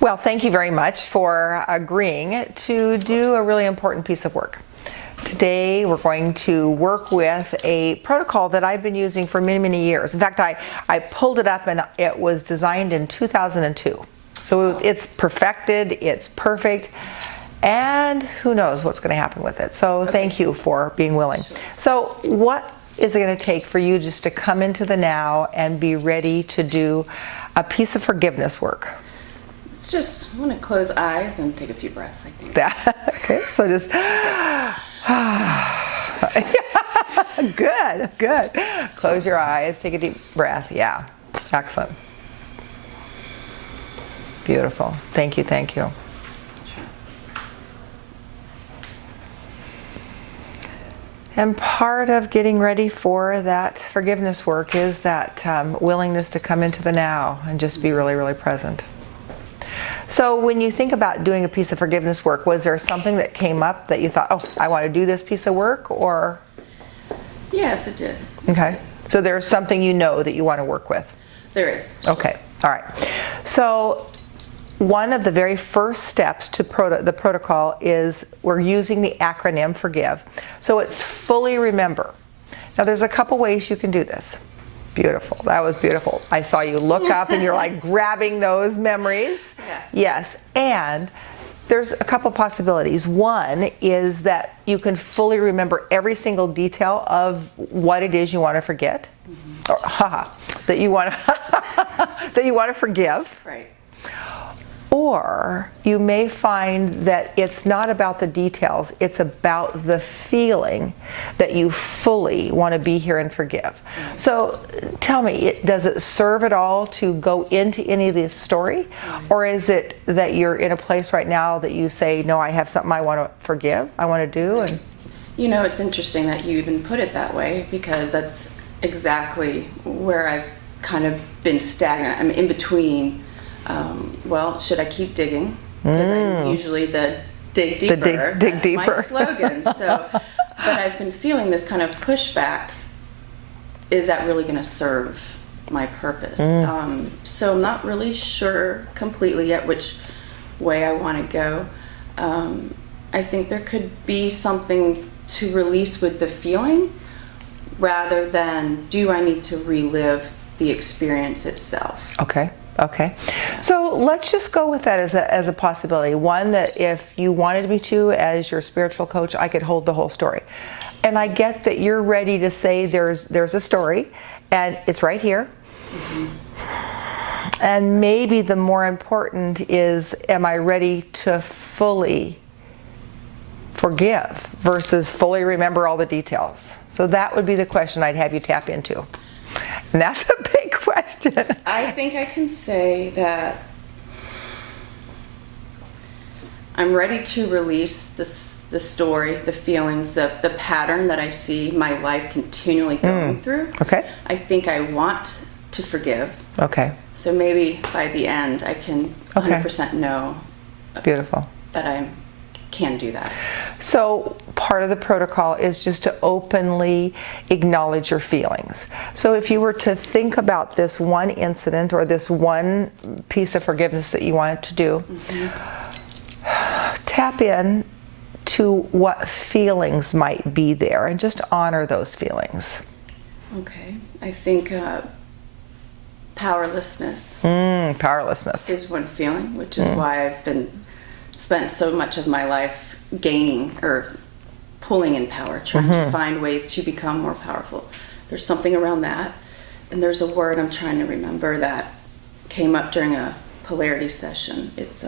Well, thank you very much for agreeing to do a really important piece of work. Today we're going to work with a protocol that I've been using for many, many years. In fact, I pulled it up and it was designed in 2002. So it's perfected, it's perfect, and who knows what's going to happen with it. So thank you for being willing. So what is it going to take for you just to come into the now and be ready to do a piece of forgiveness work? It's just, I'm going to close eyes and take a few breaths, I think. Okay, so just, good, good. Close your eyes, take a deep breath. Yeah, excellent. Beautiful. Thank you, thank you. And part of getting ready for that forgiveness work is that willingness to come into the now and just be really, really present. So when you think about doing a piece of forgiveness work, was there something that came up that you thought, oh, I want to do this piece of work, or? Yes, it did. Okay. So there's something you know that you want to work with? There is. Okay. All right. So one of the very first steps to the protocol is we're using the acronym FORGIVE. So it's fully remember. Now there's a couple ways you can do this. Beautiful. That was beautiful. I saw you look up and you're like grabbing those memories. Yeah. Yes. And there's a couple possibilities. One is that you can fully remember every single detail of what it is you want to forget. Or that you want to that you want to forgive. Right. Or you may find that it's not about the details, it's about the feeling that you fully want to be here and forgive. So tell me, does it serve at all to go into any of this story? Or is it that you're in a place right now that you say, no, I have something I want to forgive, I want to do? And You know, it's interesting that you even put it that way, because that's exactly where I've kind of been stagnant. I'm in between. Well, should I keep digging? Because I'm usually the dig deeper. Dig That's deeper. my slogan. So, but I've been feeling this kind of pushback. Is that really going to serve my purpose? So I'm not really sure completely yet which way I want to go. I think there could be something to release with the feeling, rather than do I need to relive the experience itself. Okay. Okay. So let's just go with that as a possibility. One, that if you wanted me to, as your spiritual coach, I could hold the whole story. And I get that you're ready to say there's a story and it's right here. And maybe the more important is, am I ready to fully forgive versus fully remember all the details? So that would be the question I'd have you tap into. And that's a big question. I think I can say that I'm ready to release the story, the feelings, the pattern that I see my life continually going through. Okay. I think I want to forgive. Okay. So maybe by the end I can 100% know Beautiful. that I can do that. So part of the protocol is just to openly acknowledge your feelings. So if you were to think about this one incident or this one piece of forgiveness that you wanted to do, tap in to what feelings might be there and just honor those feelings. Okay. I think powerlessness Powerlessness. is one feeling, which is why I've spent so much of my life gaining or pulling in power, trying to find ways to become more powerful. There's something around that. And there's a word I'm trying to remember that came up during a polarity session. It's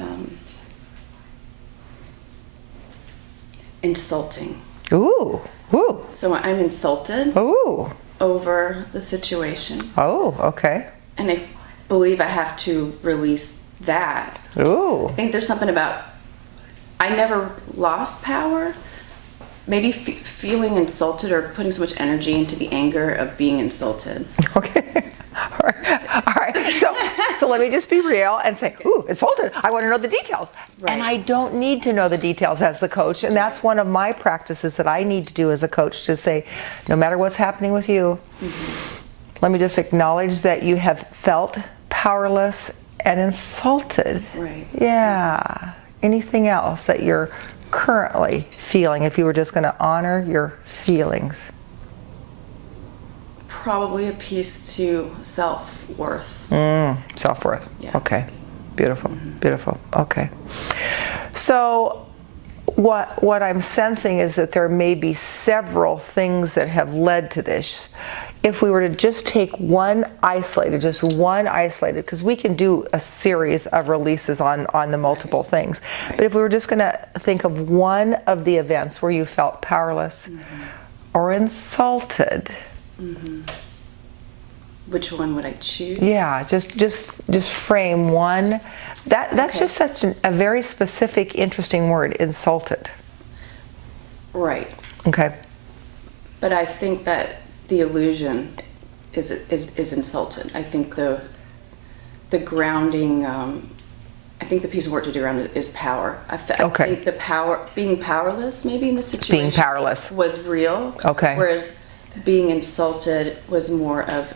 insulting. Ooh. Ooh. So I'm insulted Ooh. over the situation. Oh, okay. And I believe I have to release that. Ooh. I think there's something about, I never lost power. Maybe feeling insulted or putting so much energy into the anger of being insulted. Okay. All right. So let me just be real and say, ooh, insulted. I want to know the details. Right. And I don't need to know the details as the coach. And that's one of my practices that I need to do as a coach, to say, no matter what's happening with you, let me just acknowledge that you have felt powerless and insulted. Right. Yeah. Anything else that you're currently feeling if you were just going to honor your feelings? Probably a piece to self-worth. Self-worth. Yeah. Okay. Beautiful. Beautiful. Okay. So what I'm sensing is that there may be several things that have led to this. If we were to just take one isolated, because we can do a series of releases on the multiple things. Right. But if we were just going to think of one of the events where you felt powerless or insulted. Which one would I choose? Yeah, just frame one. That's Okay. just such a very specific, interesting word, insulted. Right. Okay. But I think that the illusion is insulted. I think the grounding. I think the piece of work to do around it is power. I Okay. think the power, being powerless, maybe in the situation, Being powerless. was real. Okay. Whereas being insulted was more of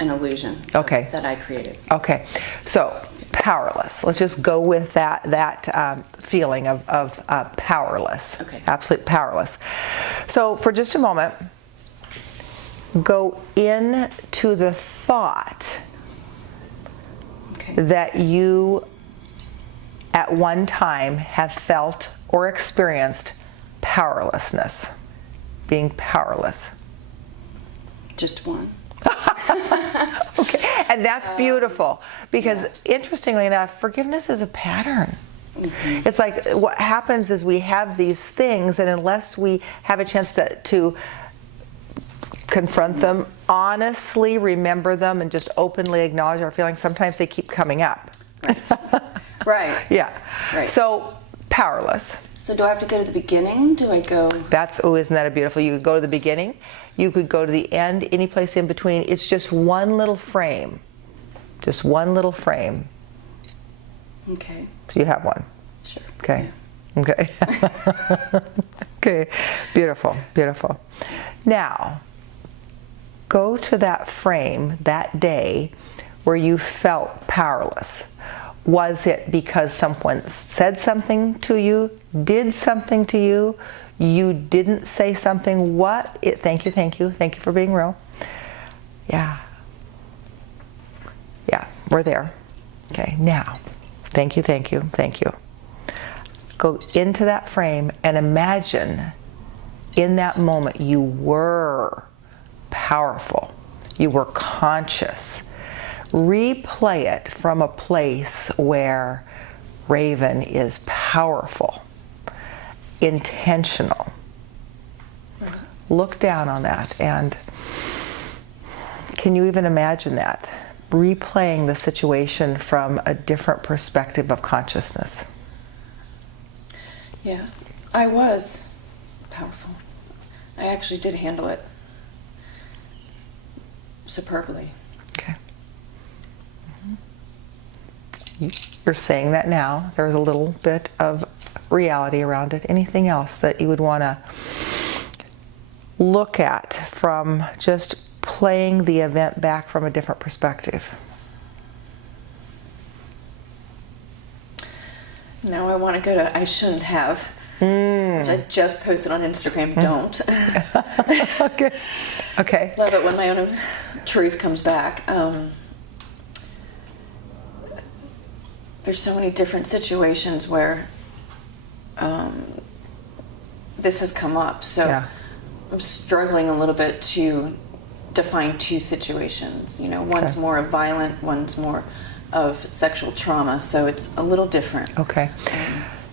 an illusion. Okay. That I created. Okay. So powerless. Let's just go with that feeling of powerless. Okay. Absolute powerless. So for just a moment, go into the thought Okay. that you at one time have felt or experienced powerlessness, being powerless. Just one. Okay, and that's beautiful because interestingly enough, forgiveness is a pattern. It's like what happens is we have these things, and unless we have a chance to confront them, honestly remember them, and just openly acknowledge our feelings, sometimes they keep coming up. Right. Right. Yeah. Right. So powerless. So do I have to go to the beginning? Do I go? Isn't that a beautiful? You could go to the beginning, you could go to the end, any place in between. It's just one little frame. Just one little frame. Okay. So you have one. Sure. Okay. Okay. Okay. Beautiful. Beautiful. Now, go to that frame that day where you felt powerless. Was it because someone said something to you, did something to you, you didn't say something? Thank you for being real. Yeah. Yeah, we're there. Okay, now, thank you. Go into that frame and imagine in that moment you were powerful, you were conscious. Replay it from a place where Raven is powerful, intentional. Look down on that, and can you even imagine that? Replaying the situation from a different perspective of consciousness. Yeah, I was powerful. I actually did handle it superbly. Okay. You're saying that now. There's a little bit of reality around it. Anything else that you would want to look at from just playing the event back from a different perspective? Now I want to go to I shouldn't have. Which I just posted on Instagram. Don't. Okay. Okay. Love it when my own truth comes back. There's so many different situations where this has come up. So Yeah. I'm struggling a little bit to define two situations. You know, one's Okay. more of violent, one's more of sexual trauma. So it's a little different. Okay.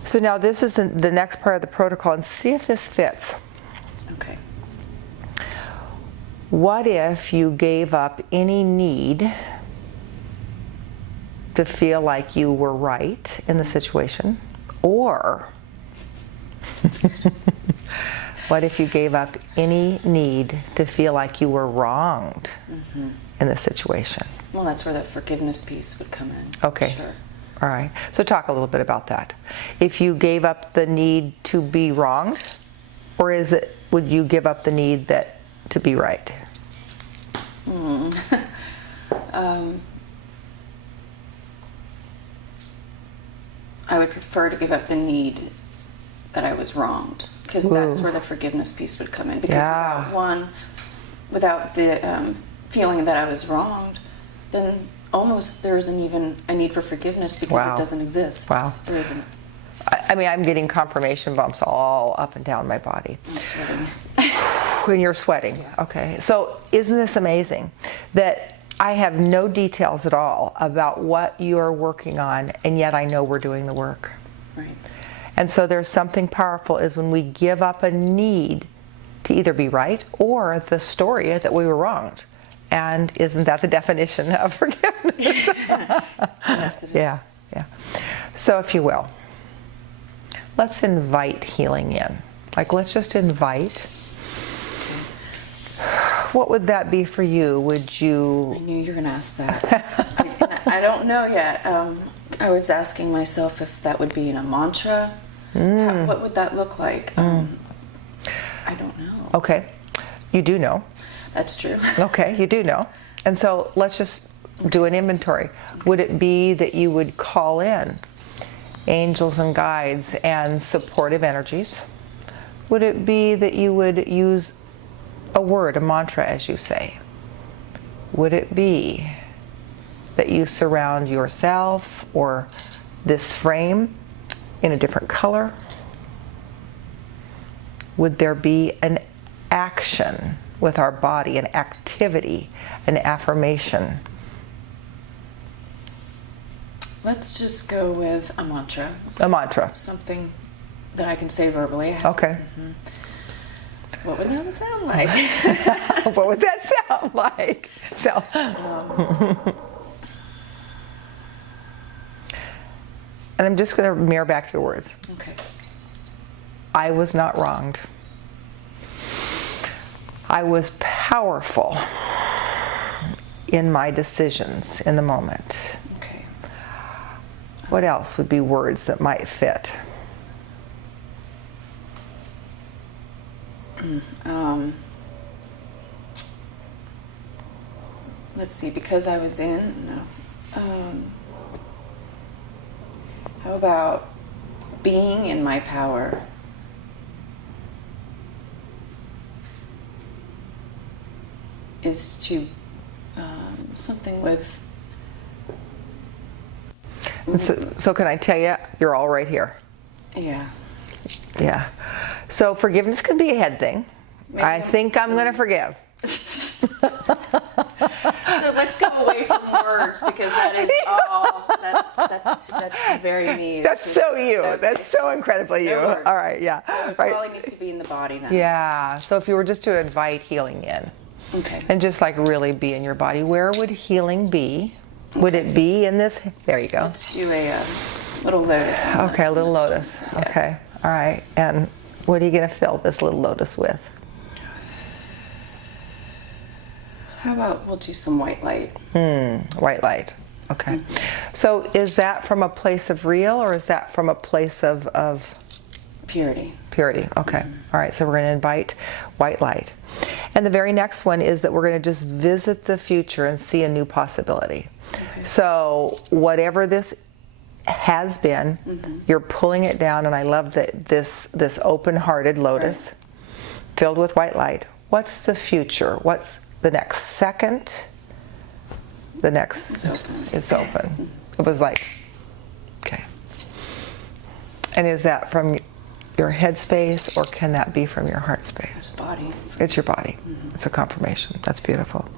So now this is the next part of the protocol, and see if this fits. Okay. What if you gave up any need to feel like you were right in the situation? Or what if you gave up any need to feel like you were wronged in the situation? Well, that's where that forgiveness piece would come in. Okay. Sure. All right. So talk a little bit about that. If you gave up the need to be wronged, or would you give up the need I would prefer to give up the need that I was wronged, because that's where the forgiveness piece would come in. Because without the feeling that I was wronged, then almost there isn't even a need for forgiveness, because it doesn't exist. Wow. There isn't. I mean, I'm getting confirmation bumps all up and down my body. I'm sweating. When you're sweating. Yeah. Okay. So isn't this amazing that I have no details at all about what you're working on, and yet I know we're doing the work. Right. And so there's something powerful is when we give up a need to either be right or the story that we were wronged. And isn't that the definition of forgiveness? Yes, it is. Yeah, yeah. So if you will, let's invite healing in. Like, let's just invite. What would that be for you? Would I you? knew you were going to ask that. I don't know yet. I was asking myself if that would be in a mantra. What would that look like? I don't know. Okay, you do know. That's true. Okay, you do know. And so let's just do an inventory. Would it be that you would call in angels and guides and supportive energies? Would it be that you would use a word, a mantra, as you say? Would it be that you surround yourself or this frame in a different color? Would there be an action with our body, an activity, an affirmation? Let's just go with a mantra. A mantra. Something that I can say verbally. Okay. What would that sound like? What would that sound like? So, and I'm just going to mirror back your words. Okay. I was not wronged. I was powerful in my decisions in the moment. Okay. What else would be words that might fit? Let's see, because I was how about being in my power? Is to something with. So can I tell you, you're all right here. Yeah. Yeah. So forgiveness can be a head thing. Maybe I think I'm going to forgive. So let's go away from words, because that is all. That's very me. That's so you. That's so incredibly you. No words. All right, yeah. It Right. probably needs to be in the body then. Yeah. So if you were just to invite healing in, Okay. and just like really be in your body, where would healing be? Would it be in this? There you go. Let's do a little lotus. on Okay, a little this. lotus. Yeah. Okay. All right. And what are you going to fill this little lotus with? How about we'll do some white light? White light. Okay. So is that from a place of real, or is that from a place of Purity. purity? Okay. All right. So we're going to invite white light. And the very next one is that we're going to just visit the future and see a new possibility. Okay. So whatever this has been, you're pulling it down, and I love that this open-hearted lotus filled with white light. What's the future? What's the next second? The next, it's open. It was like, okay. And is that from your head space, or can that be from your heart space? It's body. It's your body. It's a confirmation. That's beautiful.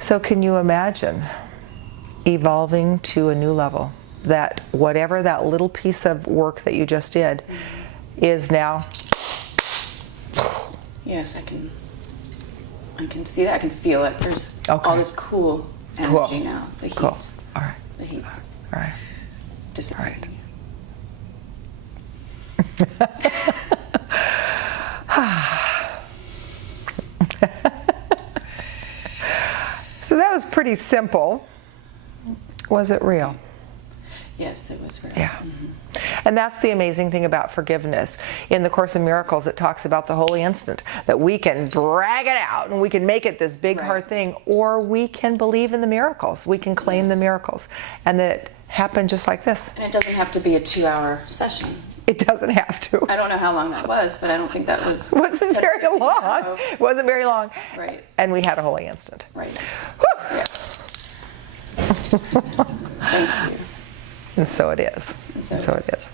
So can you imagine evolving to a new level? That whatever that little piece of work that you just did is now. Yes, I can see that. I can feel it. There's all this cool energy now. The heat. Cool. All right. The heat's All right. dissipating. So that was pretty simple. Was it real? Yes, it was real. Yeah. And that's the amazing thing about forgiveness. In the Course in Miracles, it talks about the holy instant, that we can drag it out and we can make it this big hard thing, or we can believe in the miracles. We can claim the miracles. And that happen just like this. And it doesn't have to be a 2-hour session. It doesn't have to. I don't know how long that was, but I don't think that was. It wasn't very long. No. It wasn't very long. Right. And we had a holy instant. Right. Whew. Yeah. Thank you. And so it is. And so So it it is.